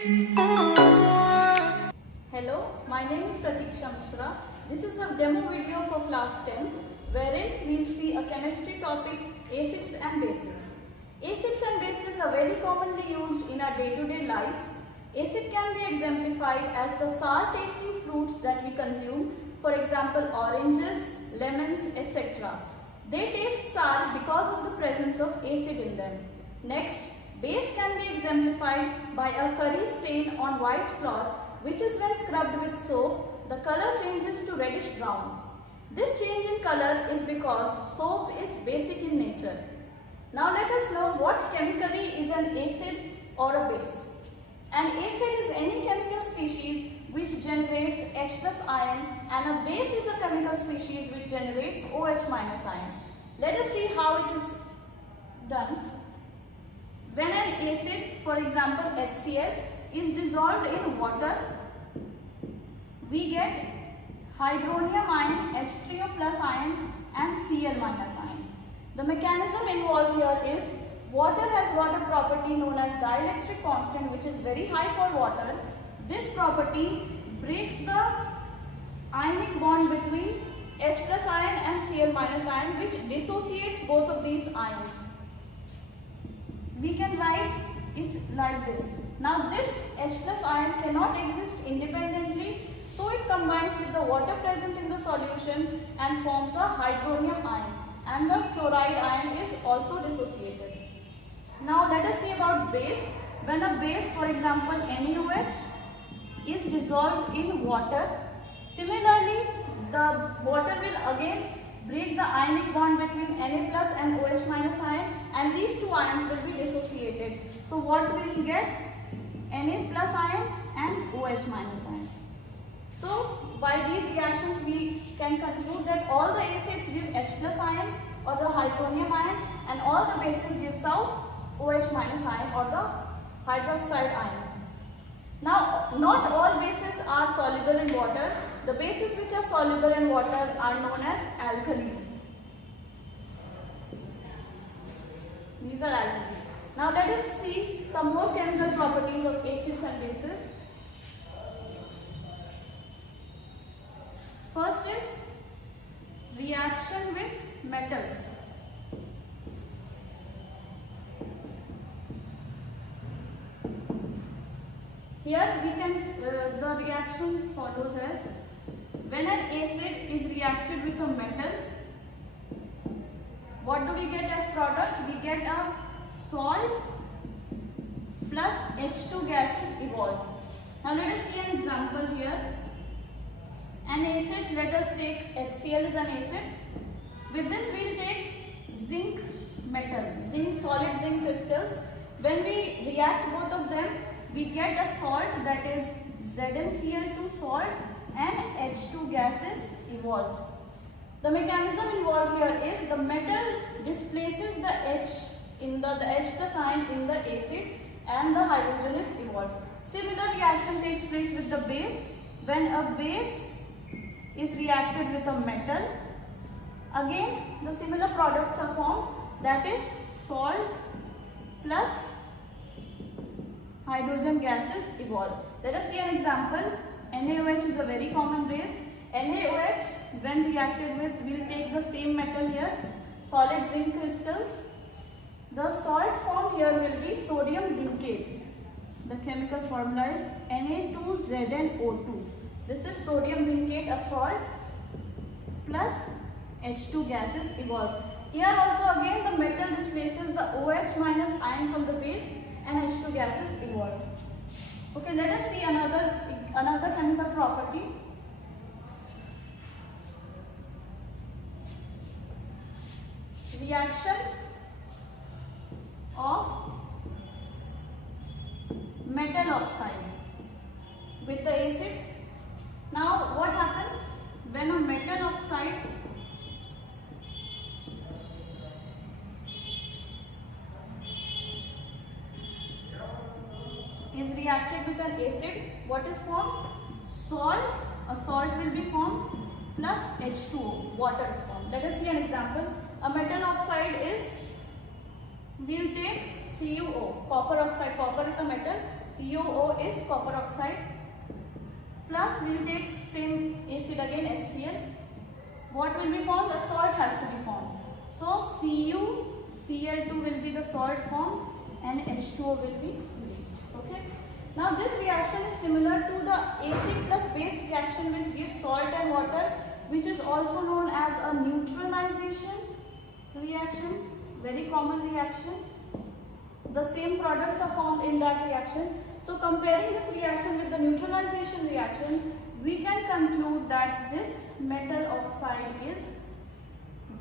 Hello, my name is Pratiksha Mishra. This is a demo video for class 10 wherein we will see a chemistry topic, acids and bases. Acids and bases are very commonly used in our day-to-day life. Acid can be exemplified as the sour tasting fruits that we consume, for example oranges, lemons, etc. They taste sour because of the presence of acid in them. Next, base can be exemplified by a curry stain on white cloth, which is when scrubbed with soap, the color changes to reddish brown. This change in color is because soap is basic in nature. Now let us know what chemically is an acid or a base. An acid is any chemical species which generates H plus ion, and a base is a chemical species which generates OH minus ion. Let us see how it is done. When an acid, for example HCl, is dissolved in water, we get hydronium ion, H3O plus ion and Cl minus ion. The mechanism involved here is water has got a property known as dielectric constant, which is very high for water. This property breaks the ionic bond between H plus ion and Cl minus ion, which dissociates both of these ions. We can write it like this. Now this H plus ion cannot exist independently, so it combines with the water present in the solution and forms a hydronium ion, and the chloride ion is also dissociated. Now let us see about base. When a base, for example NaOH, is dissolved in water, similarly the water will again break the ionic bond between Na plus and OH minus ion, and these two ions will be dissociated. So what we will get? Na plus ion and OH minus ion. So by these reactions we can conclude that all the acids give H plus ion or the hydronium ion, and all the bases gives out OH minus ion or the hydroxide ion. Now not all bases are soluble in water. The bases which are soluble in water are known as alkalis. These are alkalis. Now let us see some more chemical properties of acids and bases. First is reaction with metals. Here we can, the reaction follows as, when an acid is reacted with a metal, what do we get as product? We get a salt plus H2 gases evolved. Now let us see an example here. An acid, let us take HCl as an acid. With this we will take zinc metal, solid zinc crystals. When we react both of them, we get a salt, that is ZnCl2 salt, and H2 gases evolved. The mechanism involved here is the metal displaces the H in the H plus ion in the acid, and the hydrogen is evolved. Similar reaction takes place with the base. When a base is reacted with a metal, again the similar products are formed, that is salt plus hydrogen gases evolved. Let us see an example. NaOH is a very common base. NaOH, when reacted with, we will take the same metal here, solid zinc crystals. The salt formed here will be sodium zincate. The chemical formula is Na2ZnO2. This is sodium zincate, a salt, plus H2 gases evolved. Here also again the metal displaces the OH minus ion from the base, and H2 gases evolved. Okay, let us see another chemical property. Reaction of metal oxide with the acid. Now what happens when a metal oxide is reacted with an acid? What is formed? Salt. A salt will be formed plus H2O, water is formed. Let us see an example. A metal oxide is, we will take CuO, copper oxide. Copper is a metal, COO is copper oxide, plus we will take same acid again, HCl. What will be formed? A salt has to be formed. So CuCl2 will be the salt formed and H2O will be released. Okay. Now this reaction is similar to the acid plus base reaction which gives salt and water, which is also known as a neutralization reaction. Very common reaction. The same products are formed in that reaction. So comparing this reaction with the neutralization reaction, we can conclude that this metal oxide is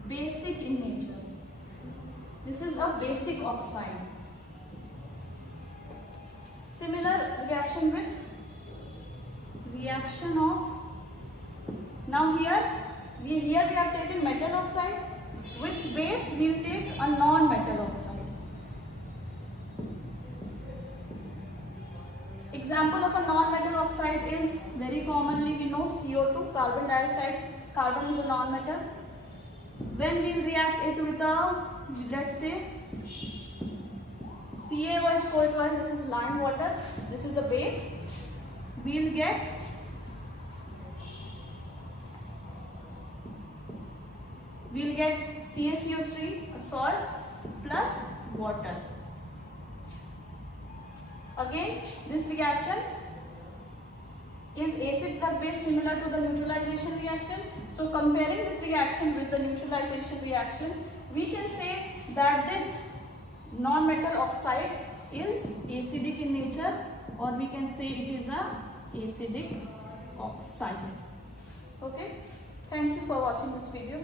basic in nature. This is a basic oxide. Similar reaction with reaction of, now here we have taken metal oxide. With base we will take a non-metal oxide. Example of a non-metal oxide is very commonly we know CO2, carbon dioxide. Carbon is a non-metal. When we react it with a, let's say, CaOH twice, this is lime water, this is a base, we will get CaCO3, a salt, plus water. Again, this reaction is acid plus base, similar to the neutralization reaction. So comparing this reaction with the neutralization reaction, we can say that this non-metal oxide is acidic in nature, or we can say it is a acidic oxide. Okay. Thank you for watching this video.